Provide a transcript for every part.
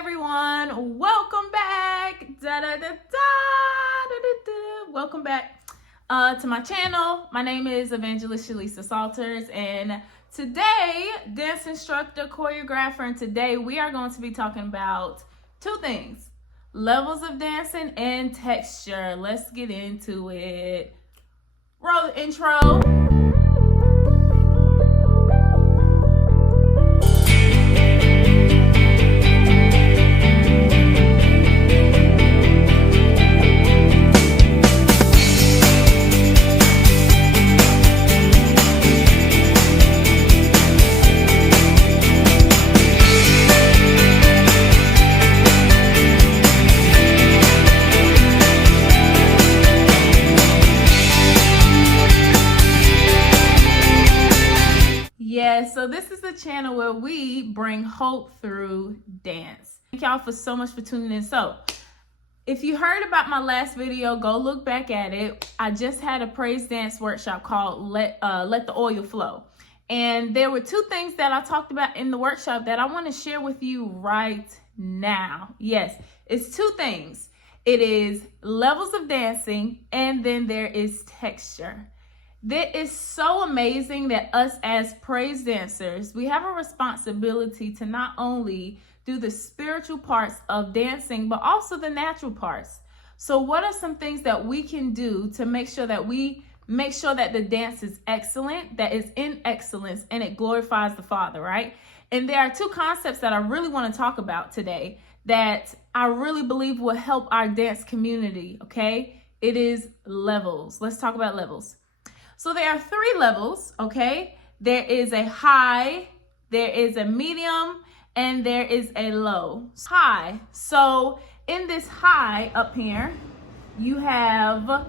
everyone, welcome back. Welcome back to my channel. My name is Evangelist Shalisa Salters, and today, dance instructor, choreographer, and today we are going to be talking about two things: levels of dancing and texture. Let's get into it. Roll the intro. So this is the channel where we bring hope through dance. Thank y'all so much for tuning in. So if you heard about my last video, go look back at it. I just had a praise dance workshop called Let the Oil Flow. And there were two things that I talked about in the workshop that I want to share with you right now. Yes, it's two things. It is levels of dancing, and then there is texture. That is so amazing that us as praise dancers, we have a responsibility to not only do the spiritual parts of dancing, but also the natural parts. So what are some things that we can do to make sure that the dance is excellent, that is in excellence, and it glorifies the Father, right? And there are two concepts that I really want to talk about today that I really believe will help our dance community, okay? It is levels. Let's talk about levels. So there are three levels, okay? There is a high, there is a medium, and there is a low. High. So in this high up here, you have,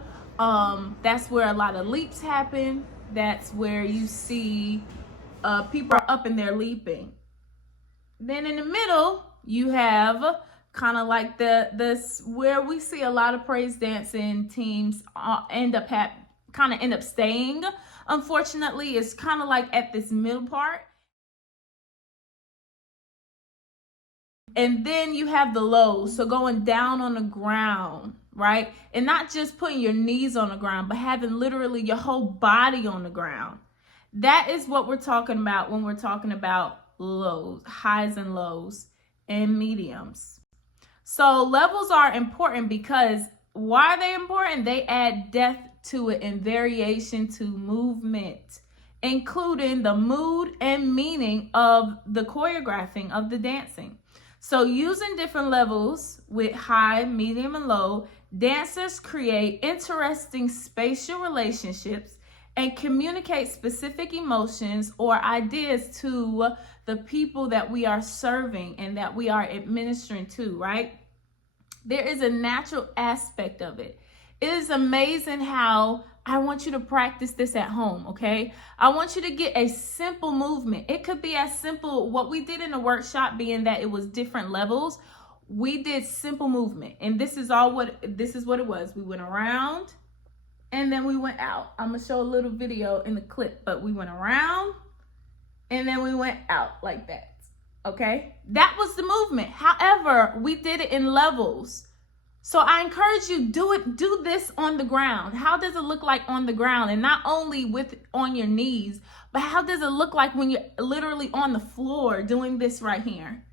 that's where a lot of leaps happen. That's where you see people are up and they're leaping. Then in the middle, you have kind of like this where we see a lot of praise dancing teams end up staying. Unfortunately, it's kind of like at this middle part. And then you have the lows, so going down on the ground, right? And not just putting your knees on the ground, but having literally your whole body on the ground. That is what we're talking about when we're talking about lows, highs and lows, and mediums. So levels are important because why are they important? They add depth to it and variation to movement, including the mood and meaning of the choreographing of the dancing. So using different levels with high, medium, and low, dancers create interesting spatial relationships and communicate specific emotions or ideas to the people that we are serving and that we are administering to, right? There is a natural aspect of it. It is amazing how I want you to practice this at home, okay? I want you to get a simple movement. It could be as simple, what we did in the workshop being that it was different levels. We did simple movement, and this is what it was. We went around and then we went out. I'm gonna show a little video in the clip, but we went around and then we went out like that, okay? That was the movement. However, we did it in levels. So I encourage you, do this on the ground. How does it look like on the ground? And not only on your knees, but how does it look like when you're literally on the floor doing this right here?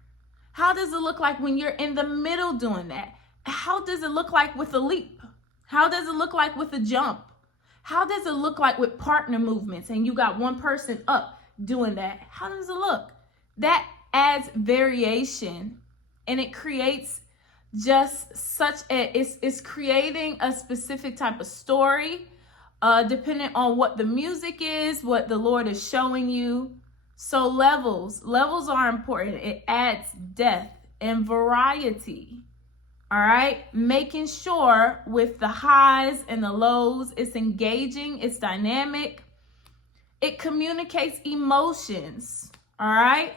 How does it look like when you're in the middle doing that? How does it look like with a leap? How does it look like with a jump? How does it look like with partner movements and you got one person up doing that? How does it look? That adds variation, and it creates just it's creating a specific type of story, depending on what the music is, what the Lord is showing you. So levels are important. It adds depth and variety. All right, making sure with the highs and the lows, it's engaging, it's dynamic, it communicates emotions. All right.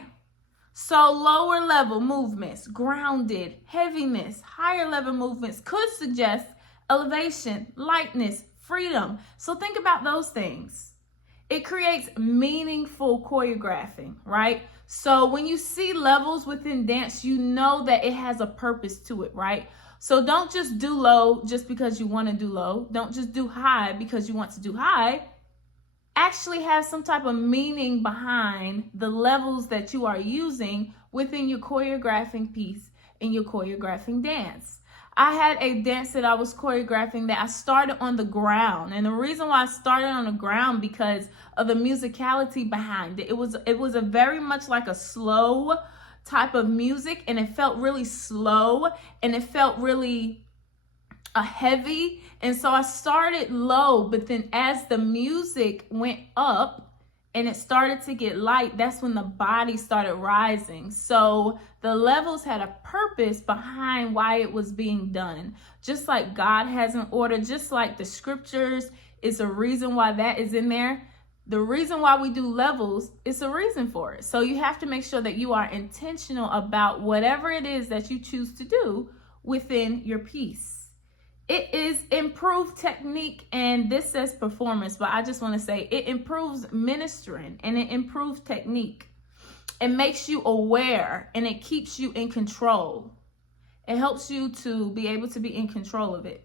So lower level movements, grounded, heaviness, higher level movements could suggest elevation, lightness, freedom. So think about those things. It creates meaningful choreographing, right? So when you see levels within dance, you know that it has a purpose to it, right? So don't just do low just because you want to do low. Don't just do high because you want to do high. Actually have some type of meaning behind the levels that you are using within your choreographing piece and your choreographing dance. I had a dance that I was choreographing that I started on the ground. And the reason why I started on the ground because of the musicality behind it. It was a very much like a slow type of music, and it felt really slow and it felt really heavy. And so I started low, but then as the music went up and it started to get light, that's when the body started rising. So the levels had a purpose behind why it was being done. Just like God has an order, just like the scriptures is a reason why that is in there. The reason why we do levels, it's a reason for it. So you have to make sure that you are intentional about whatever it is that you choose to do within your piece. It is improved technique, and this says performance, but I just want to say it improves ministering and it improves technique. It makes you aware and it keeps you in control. It helps you to be able to be in control of it.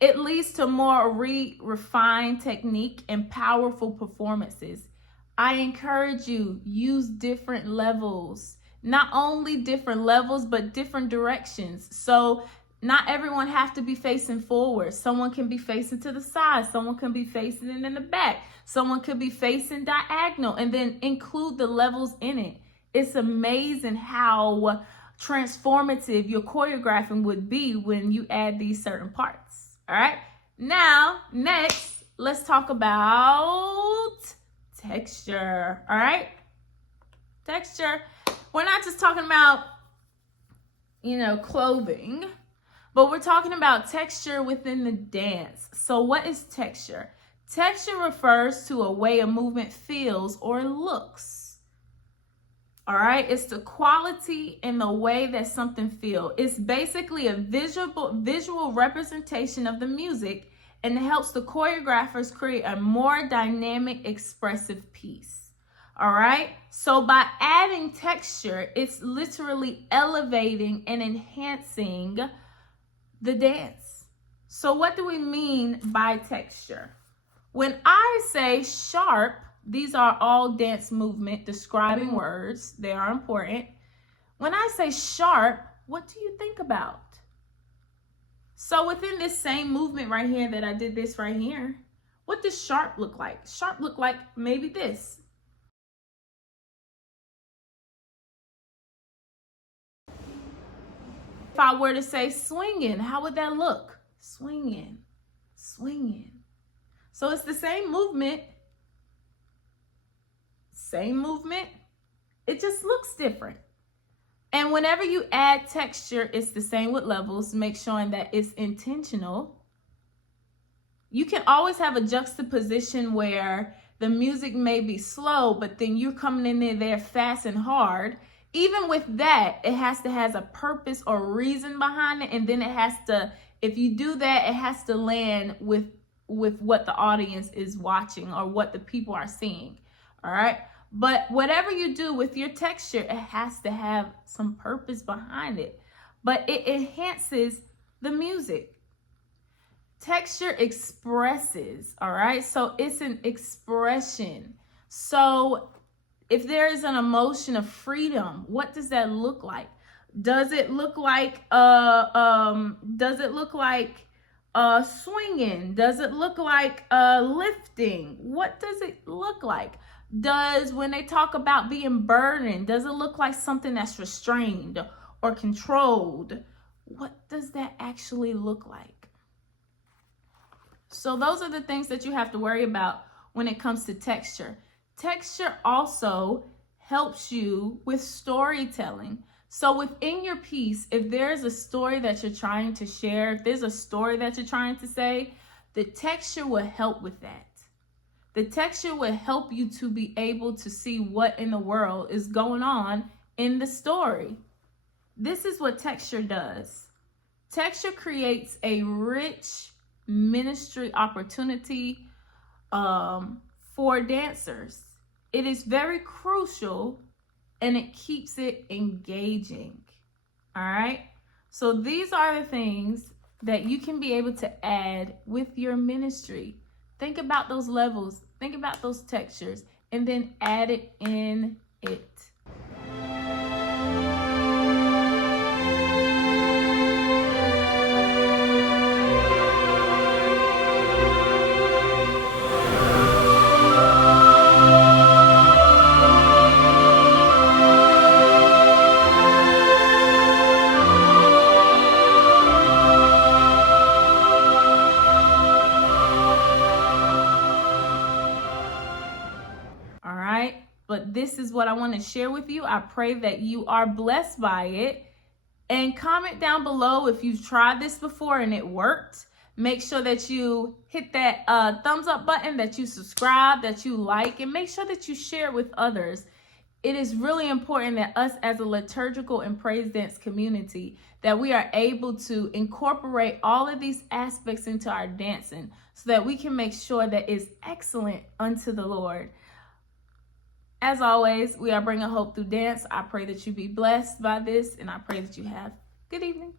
It leads to more refined technique and powerful performances. I encourage you, use different levels, not only different levels, but different directions. So not everyone have to be facing forward. Someone can be facing to the side. Someone can be facing in the back. Someone could be facing diagonal, and then include the levels in it. It's amazing how transformative your choreographing would be when you add these certain parts. All right. Now, next, let's talk about texture. All right. Texture. We're not just talking about, clothing, but we're talking about texture within the dance. So what is texture? Texture refers to a way a movement feels or looks. All right, it's the quality and the way that something feels. It's basically a visual representation of the music, and it helps the choreographers create a more dynamic, expressive piece. All right, so by adding texture, it's literally elevating and enhancing the dance. So what do we mean by texture? When I say sharp, these are all dance movement describing words. They are important. When I say sharp, what do you think about? So within this same movement right here that I did this right here, what does sharp look like? Sharp look like maybe this. If I were to say swinging, how would that look? Swinging, swinging. So it's the same movement. Same movement. It just looks different. And whenever you add texture, it's the same with levels. Make sure that it's intentional. You can always have a juxtaposition where the music may be slow, but then you're coming in there fast and hard. Even with that, it has to have a purpose or reason behind it. And then it has to, if you do that, it has to land with what the audience is watching or what the people are seeing. All right. But whatever you do with your texture, it has to have some purpose behind it. But it enhances the music. Texture expresses, all right? So it's an expression. So if there is an emotion of freedom, what does that look like? Does it look like swinging? Does it look like lifting? What does it look like? When they talk about being burdened, does it look like something that's restrained or controlled? What does that actually look like? So those are the things that you have to worry about when it comes to texture. Texture also helps you with storytelling. So within your piece, if there's a story that you're trying to share, if there's a story that you're trying to say, the texture will help with that. The texture will help you to be able to see what in the world is going on in the story. This is what texture does. Texture creates a rich ministry opportunity for dancers. It is very crucial and it keeps it engaging. All right. So these are the things that you can be able to add with your ministry. Think about those levels, think about those textures, and then add it in it. All right, but this is what I want to share with you. I pray that you are blessed by it. And comment down below if you've tried this before and it worked. Make sure that you hit that thumbs up button, that you subscribe, that you like, and make sure that you share with others. It is really important that us as a liturgical and praise dance community, that we are able to incorporate all of these aspects into our dancing so that we can make sure that it's excellent unto the Lord. As always, we are bringing hope through dance. I pray that you be blessed by this, and I pray that you have good evening.